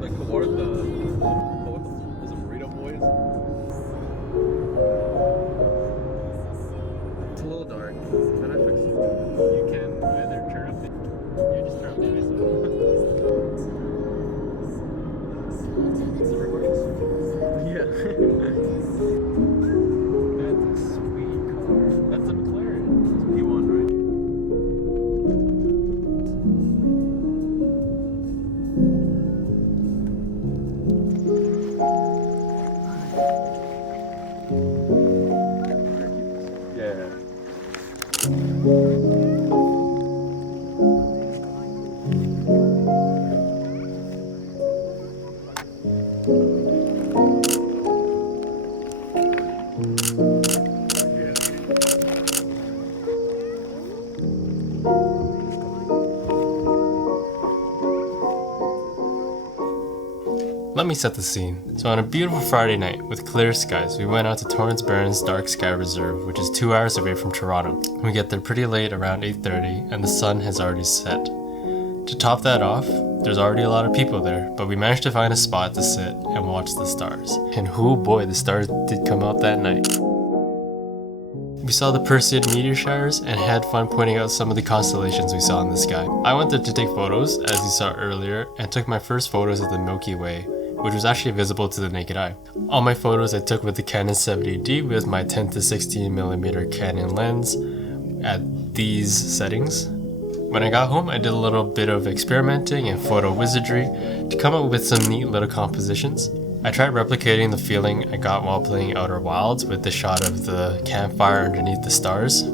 the what the was it burrito boys? It's a little dark. Can I fix it? You can either turn up the you just turn up the ISO. Is it recording? Yeah. That's a sweet car. That's a McLaren. It's P1, right? Yeah. Let me set the scene. So on a beautiful Friday night with clear skies, we went out to Torrance Barrens Dark Sky Reserve, which is 2 hours away from Toronto. We get there pretty late, around 8:30, and the sun has already set. To top that off, there's already a lot of people there, but we managed to find a spot to sit and watch the stars. And oh boy, the stars did come out that night. We saw the Perseid meteor showers and had fun pointing out some of the constellations we saw in the sky. I wanted to take photos, as you saw earlier, and took my first photos of the Milky Way, which was actually visible to the naked eye. All my photos I took with the Canon 70D with my 10-16mm Canon lens at these settings. When I got home, I did a little bit of experimenting and photo wizardry to come up with some neat little compositions. I tried replicating the feeling I got while playing Outer Wilds with the shot of the campfire underneath the stars.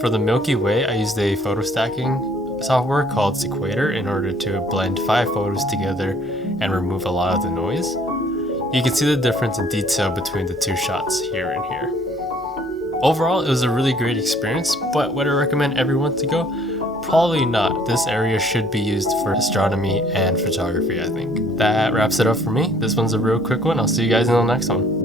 For the Milky Way, I used a photo stacking software called Sequator in order to blend 5 photos together and remove a lot of the noise. You can see the difference in detail between the two shots here and here. Overall, it was a really great experience, but would I recommend everyone to go? Probably not. This area should be used for astronomy and photography, I think. That wraps it up for me. This one's a real quick one. I'll see you guys in the next one.